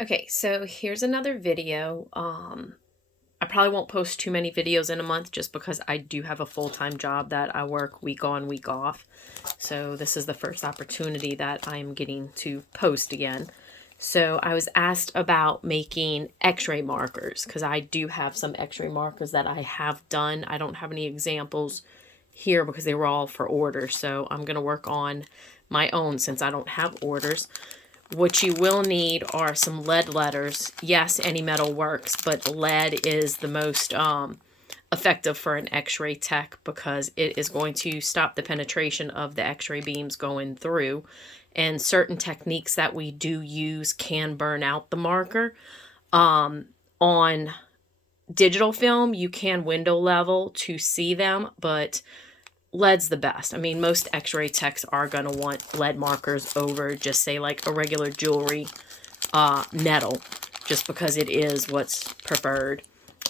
Okay, so here's another video. I probably won't post too many videos in a month just because I do have a full-time job that I work week on, week off. So this is the first opportunity that I'm getting to post again. So I was asked about making x-ray markers because I do have some x-ray markers that I have done. I don't have any examples here because they were all for order. So I'm going to work on my own since I don't have orders. What you will need are some lead letters. Yes, any metal works, but lead is the most effective for an x-ray tech because it is going to stop the penetration of the x-ray beams going through. And certain techniques that we do use can burn out the marker. On digital film, you can window level to see them, but lead's the best. I mean, most x-ray techs are going to want lead markers over just say like a regular jewelry metal, just because it is what's preferred.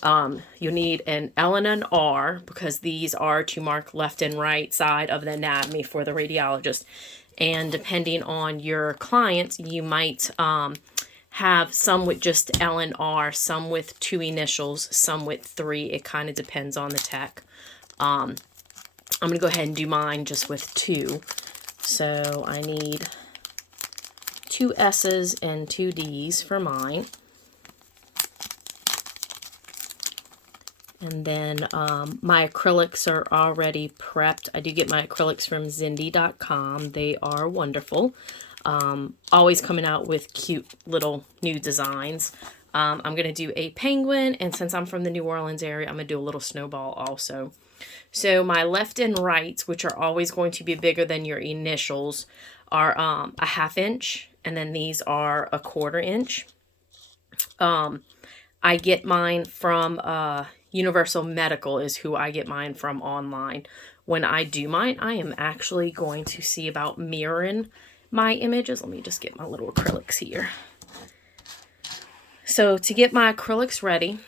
You need an L and an R because these are to mark left and right side of the anatomy for the radiologist. And depending on your clients, you might have some with just L and R, some with 2 initials, some with 3. It kind of depends on the tech. I'm going to go ahead and do mine just with 2. So I need 2 S's and 2 D's for mine. And then my acrylics are already prepped. I do get my acrylics from Zindy.com. They are wonderful. Always coming out with cute little new designs. I'm going to do a penguin, and since I'm from the New Orleans area, I'm going to do a little snowball also. So my left and rights, which are always going to be bigger than your initials, are a 1/2 inch, and then these are a 1/4 inch. I get mine from Universal Medical is who I get mine from online. When I do mine, I am actually going to see about mirroring my images. Let me just get my little acrylics here. So to get my acrylics ready,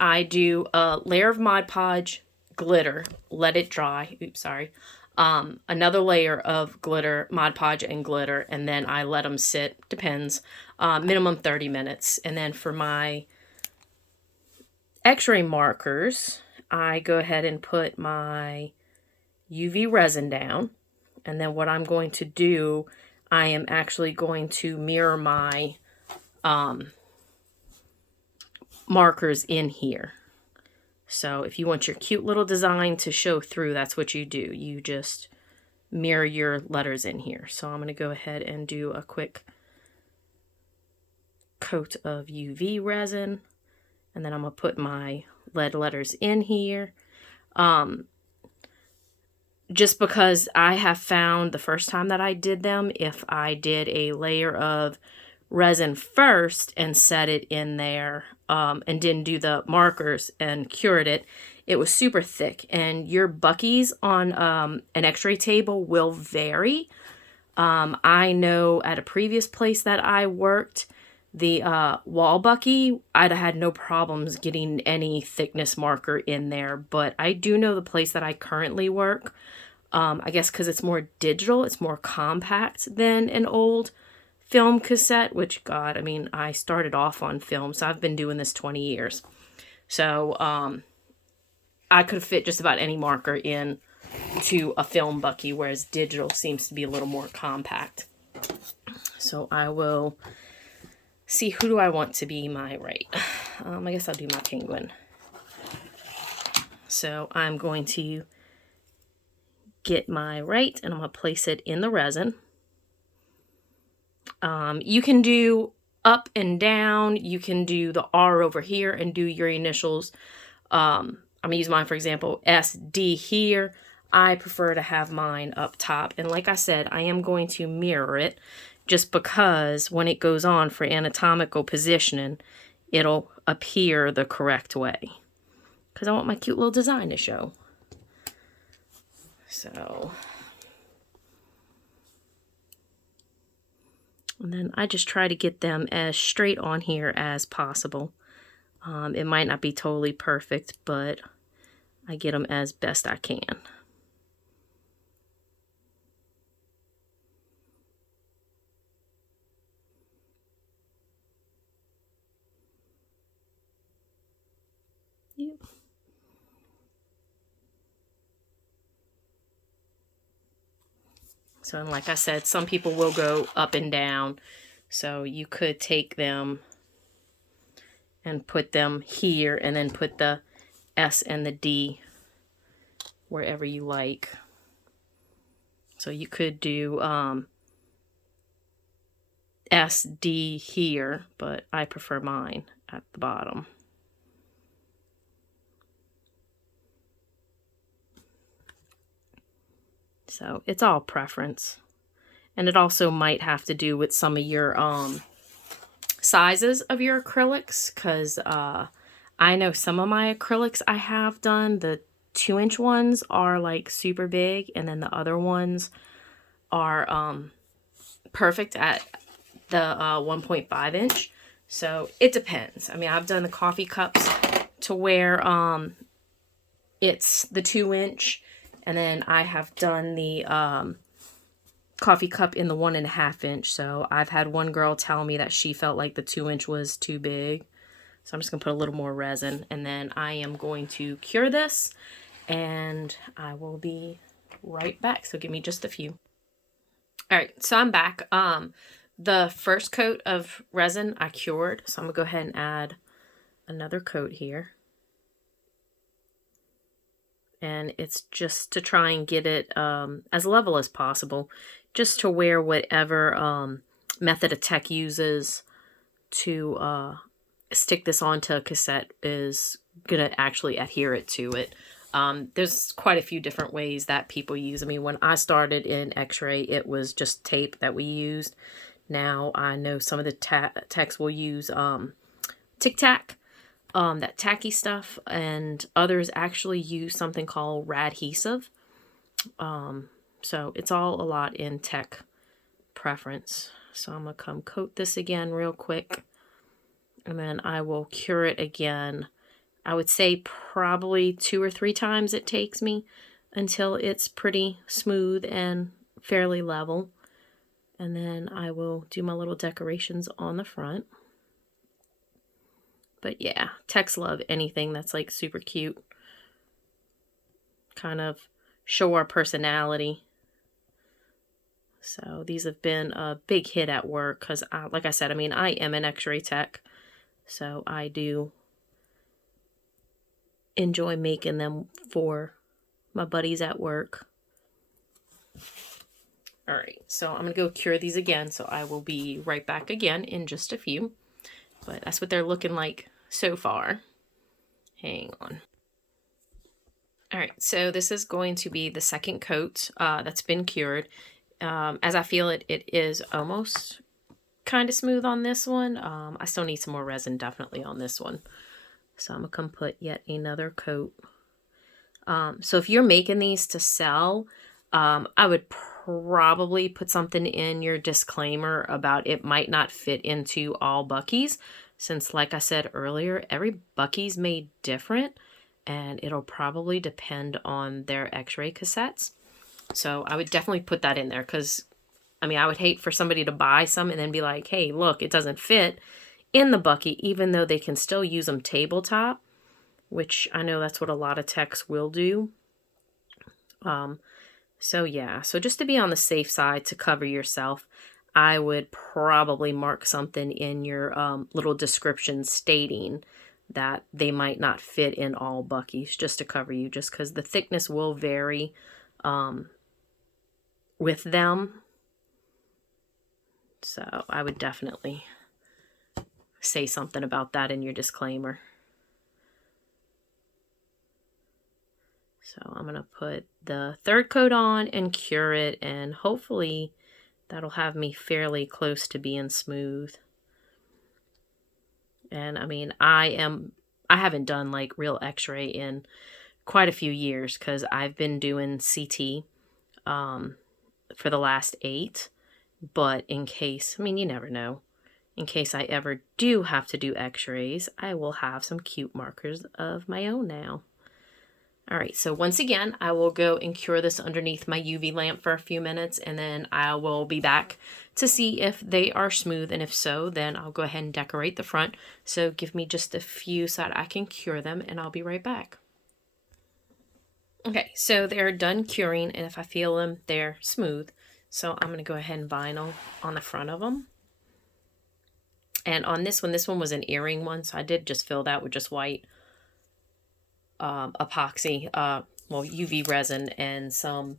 I do a layer of Mod Podge glitter, let it dry. Oops, sorry. Another layer of glitter, Mod Podge and glitter, and then I let them sit, depends, minimum 30 minutes. And then for my x-ray markers, I go ahead and put my UV resin down. And then what I'm going to do, I am actually going to mirror my markers in here. So if you want your cute little design to show through, that's what you do. You just mirror your letters in here. So I'm going to go ahead and do a quick coat of UV resin. And then I'm going to put my lead letters in here. Just because I have found the first time that I did them, if I did a layer of resin first and set it in there and didn't do the markers and cured it, it was super thick. And your buckies on an x-ray table will vary. I know at a previous place that I worked, the wall bucky, I'd had no problems getting any thickness marker in there. But I do know the place that I currently work, I guess because it's more digital, it's more compact than an old film cassette, which, God, I mean, I started off on film, so I've been doing this 20 years. So I could fit just about any marker in to a film bucky, whereas digital seems to be a little more compact. So I will see, who do I want to be my right? I guess I'll do my penguin. So I'm going to get my right, and I'm going to place it in the resin. You can do up and down. You can do the R over here and do your initials. I'm going to use mine, for example, SD here. I prefer to have mine up top. And like I said, I am going to mirror it just because when it goes on for anatomical positioning, it'll appear the correct way. Because I want my cute little design to show. So, and then I just try to get them as straight on here as possible. It might not be totally perfect, but I get them as best I can. So, and like I said, some people will go up and down. So you could take them and put them here and then put the S and the D wherever you like. So you could do S, D here, but I prefer mine at the bottom. So it's all preference. And it also might have to do with some of your sizes of your acrylics, because I know some of my acrylics I have done, the 2-inch ones are like super big, and then the other ones are perfect at the 1.5 inch. So it depends. I mean, I've done the coffee cups to where it's the 2-inch, and then I have done the coffee cup in the 1.5 inch. So I've had one girl tell me that she felt like the 2-inch was too big. So I'm just gonna put a little more resin, and then I am going to cure this, and I will be right back. So give me just a few. All right, so I'm back. The first coat of resin I cured, so I'm gonna go ahead and add another coat here. And it's just to try and get it as level as possible, just to where whatever method a tech uses to stick this onto a cassette is gonna actually adhere it to it. There's quite a few different ways that people use. I mean, when I started in X-ray, it was just tape that we used. Now I know some of the techs will use Tic Tac, that tacky stuff, and others actually use something called radhesive. So it's all a lot in tech preference. So I'm gonna come coat this again real quick, and then I will cure it again. I would say probably 2 or 3 times it takes me until it's pretty smooth and fairly level. And then I will do my little decorations on the front. But yeah, techs love anything that's like super cute. Kind of show our personality. So these have been a big hit at work because, like I said, I mean, I am an X-ray tech. So I do enjoy making them for my buddies at work. All right, so I'm gonna go cure these again, so I will be right back again in just a few. But that's what they're looking like so far. Hang on. All right, so this is going to be the second coat that's been cured. As I feel it, it is almost kind of smooth on this one. I still need some more resin definitely on this one. So I'm gonna come put yet another coat. So if you're making these to sell, I would probably put something in your disclaimer about it might not fit into all buckies, since like I said earlier, every bucky's made different, and it'll probably depend on their X-ray cassettes. So I would definitely put that in there, because I mean, I would hate for somebody to buy some and then be like, hey, look, it doesn't fit in the bucky, even though they can still use them tabletop, which I know that's what a lot of techs will do. So yeah, so just to be on the safe side, to cover yourself, I would probably mark something in your little description stating that they might not fit in all buckies, just to cover you, just because the thickness will vary with them. So I would definitely say something about that in your disclaimer. So I'm going to put the third coat on and cure it, and hopefully that'll have me fairly close to being smooth. And I mean, I haven't done like real X-ray in quite a few years, because I've been doing CT for the last 8. But in case, I mean, you never know, in case I ever do have to do X-rays, I will have some cute markers of my own now. All right, so once again, I will go and cure this underneath my UV lamp for a few minutes, and then I will be back to see if they are smooth, and if so, then I'll go ahead and decorate the front. So give me just a few so that I can cure them, and I'll be right back. Okay, so they're done curing, and if I feel them, they're smooth. So I'm going to go ahead and vinyl on the front of them. And on this one was an earring one, so I did just fill that with just white epoxy, well, UV resin and some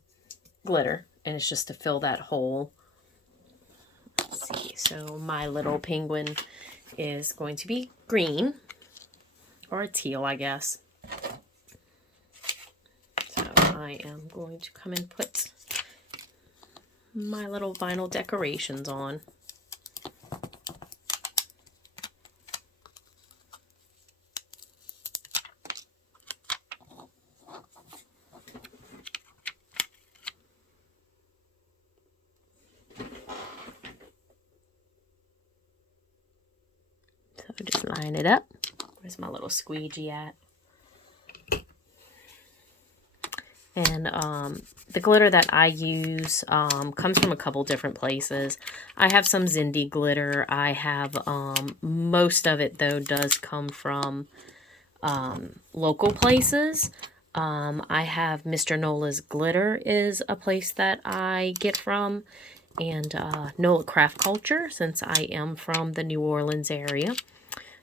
glitter. And it's just to fill that hole. Let's see, so my little penguin is going to be green, or a teal, I guess. So I am going to come and put my little vinyl decorations on. So just line it up. Where's my little squeegee at? And the glitter that I use comes from a couple different places. I have some Zindi glitter. I have most of it, though, does come from local places. I have Mr. Nola's Glitter is a place that I get from. And NOLA Craft Culture, since I am from the New Orleans area.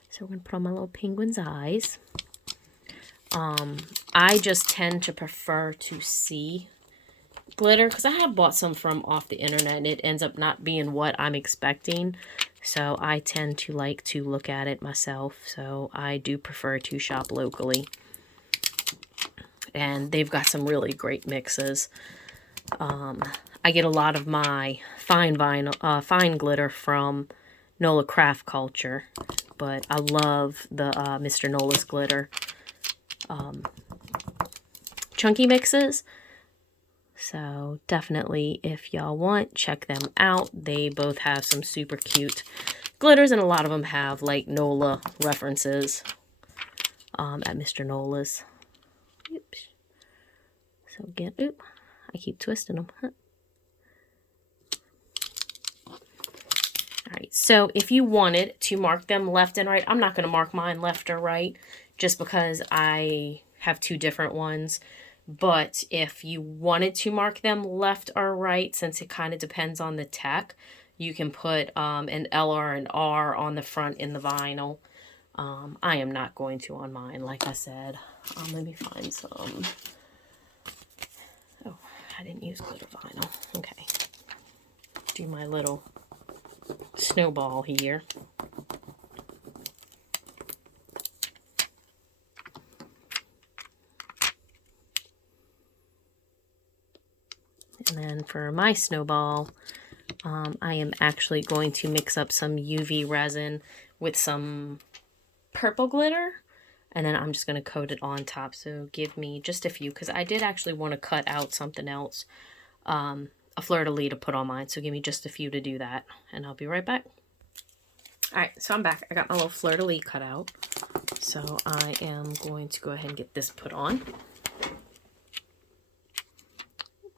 So we're going to put on my little penguin's eyes. I just tend to prefer to see glitter because I have bought some from off the internet and it ends up not being what I'm expecting. So I tend to like to look at it myself. So I do prefer to shop locally. And they've got some really great mixes. I get a lot of my fine glitter from NOLA Craft Culture, but I love the Mr. Nola's glitter chunky mixes. So definitely, if y'all want, check them out. They both have some super cute glitters, and a lot of them have like NOLA references at Mr. Nola's. Oops. So again, oop, I keep twisting them. Alright, so if you wanted to mark them left and right, I'm not going to mark mine left or right just because I have two different ones. But if you wanted to mark them left or right, since it kind of depends on the tech, you can put an L or an R on the front in the vinyl. I am not going to on mine, like I said. Let me find some. Oh, I didn't use glitter vinyl. Okay. Do my little snowball here. And then for my snowball, I am actually going to mix up some UV resin with some purple glitter. And then I'm just going to coat it on top. So give me just a few, because I did actually want to cut out something else. A fleur-de-lis to put on mine. So give me just a few to do that. And I'll be right back. Alright, so I'm back. I got my little fleur-de-lis cut out. So I am going to go ahead and get this put on.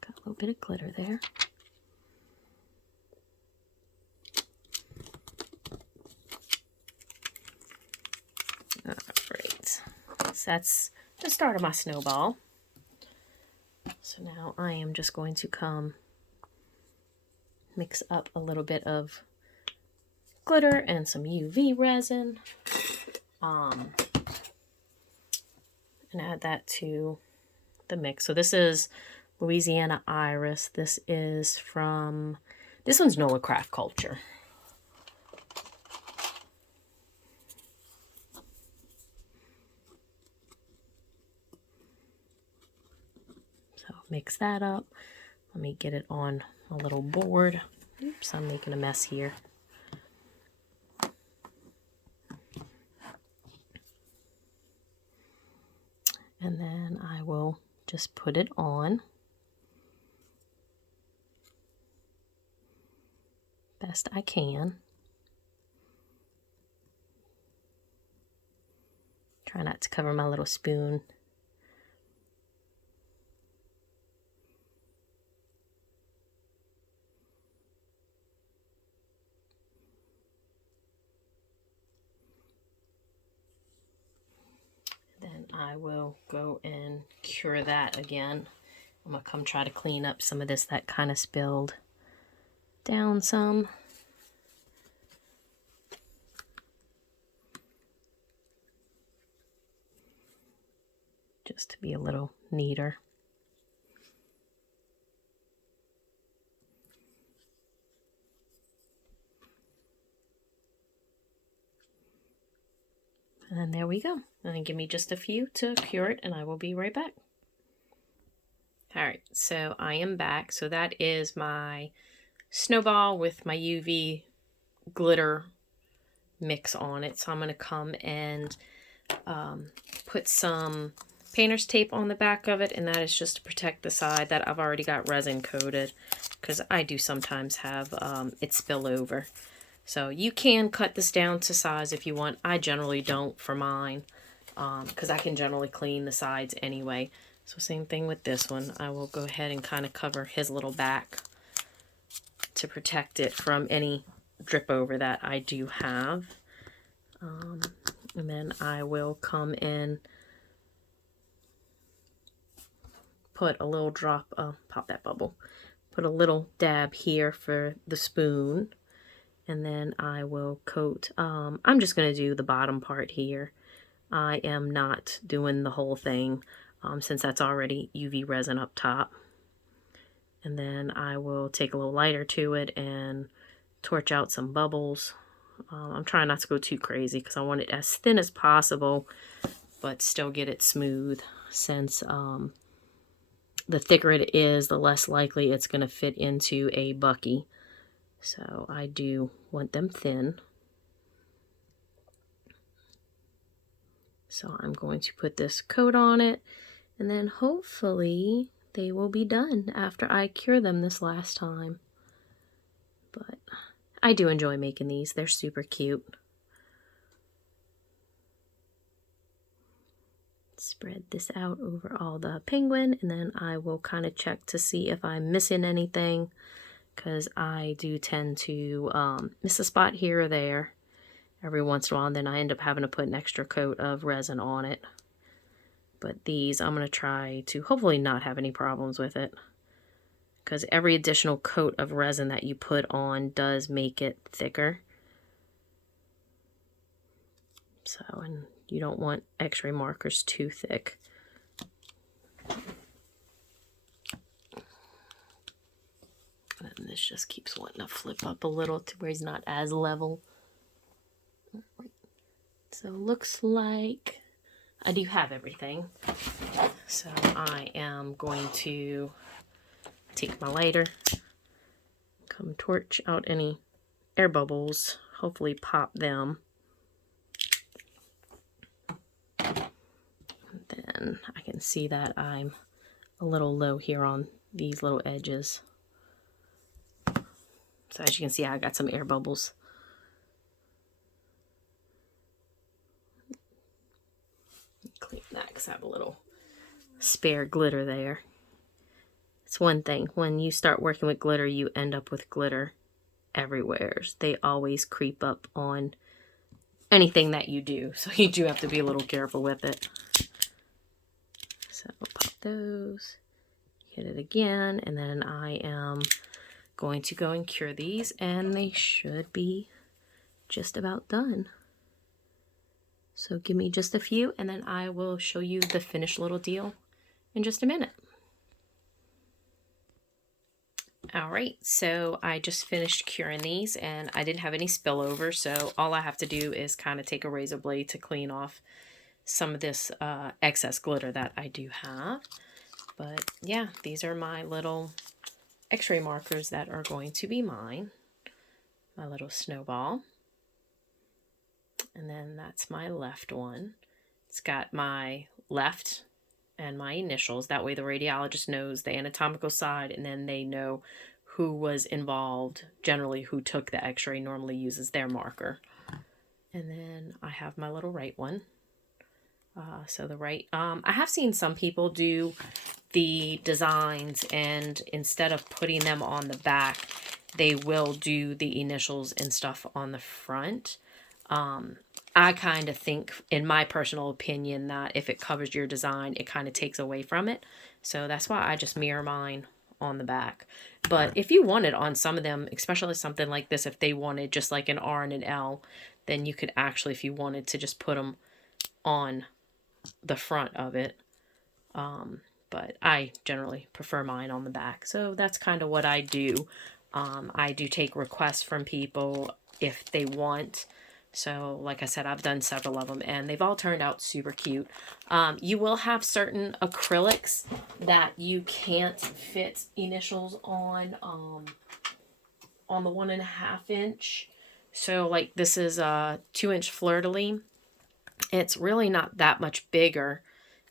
Got a little bit of glitter there. Alright, so that's the start of my snowball. So now I am just going to come mix up a little bit of glitter and some UV resin. And add that to the mix. So this is Louisiana Iris. This one's NOLA Craft Culture. So mix that up. Let me get it on a little board. Oops, I'm making a mess here. And then I will just put it on best I can. Try not to cover my little spoon. Then I will go and cure that again. I'm going to come try to clean up some of this that kind of spilled. down some. Just to be a little neater. And then there we go. And then give me just a few to cure it, and I will be right back. Alright, so I am back. So that is my snowball with my UV glitter mix on it. So I'm going to come and put some painter's tape on the back of it, and that is just to protect the side that I've already got resin coated, because I do sometimes have it spill over. So you can cut this down to size if you want. I generally don't for mine, because I can generally clean the sides anyway. So same thing with this one. I will go ahead and kind of cover his little back to protect it from any drip over that I do have. And then I will come in, put a little drop of, pop that bubble, put a little dab here for the spoon. And then I will coat, I'm just going to do the bottom part here. I am not doing the whole thing since that's already UV resin up top. And then I will take a little lighter to it and torch out some bubbles. I'm trying not to go too crazy because I want it as thin as possible, but still get it smooth, since the thicker it is, the less likely it's going to fit into a bucky. So I do want them thin. So I'm going to put this coat on it, and then hopefully they will be done after I cure them this last time. But I do enjoy making these. They're super cute. Spread this out over all the penguin, and then I will kind of check to see if I'm missing anything, because I do tend to miss a spot here or there every once in a while, and then I end up having to put an extra coat of resin on it. But these, I'm going to try to hopefully not have any problems with it, because every additional coat of resin that you put on does make it thicker. So, and you don't want x-ray markers too thick. And this just keeps wanting to flip up a little to where he's not as level. So looks like I do have everything. So I am going to take my lighter, come torch out any air bubbles, hopefully pop them. And then I can see that I'm a little low here on these little edges. So as you can see, I got some air bubbles. Clean that because I have a little spare glitter there. It's one thing, when you start working with glitter, you end up with glitter everywhere. They always creep up on anything that you do, so you do have to be a little careful with it. So pop those, hit it again, and then I am going to go and cure these, and they should be just about done. So give me just a few, and then I will show you the finished little deal in just a minute. Alright, so I just finished curing these, and I didn't have any spillover, so all I have to do is kind of take a razor blade to clean off some of this excess glitter that I do have. But yeah, these are my little x-ray markers that are going to be mine. My little snowball. And then that's my left one. It's got my left and my initials. That way the radiologist knows the anatomical side, and then they know who was involved. Generally, who took the x-ray normally uses their marker. And then I have my little right one. So the right, I have seen some people do the designs, and instead of putting them on the back, they will do the initials and stuff on the front. I kind of think, in my personal opinion, that if it covers your design, it kind of takes away from it. So that's why I just mirror mine on the back. But if you wanted on some of them, especially something like this, if they wanted just like an R and an L, then you could actually, if you wanted to, just put them on the front of it. But I generally prefer mine on the back. So that's kind of what I do. I do take requests from people if they want. So like I said, I've done several of them and they've all turned out super cute. You will have certain acrylics that you can't fit initials on the 1.5 inch. So like this is a 2-inch fleur-de-lis. It's really not that much bigger,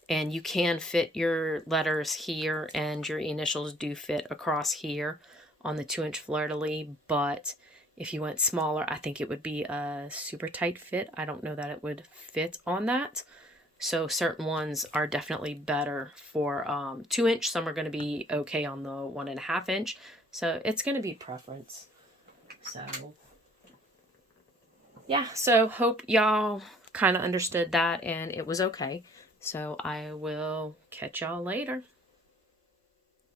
and you can fit your letters here, and your initials do fit across here on the 2-inch fleur-de-lis. But if you went smaller, I think it would be a super tight fit. I don't know that it would fit on that. So certain ones are definitely better for 2-inch. Some are going to be okay on the 1.5 inch. So it's going to be preference. So yeah, so hope y'all kind of understood that and it was okay. So I will catch y'all later.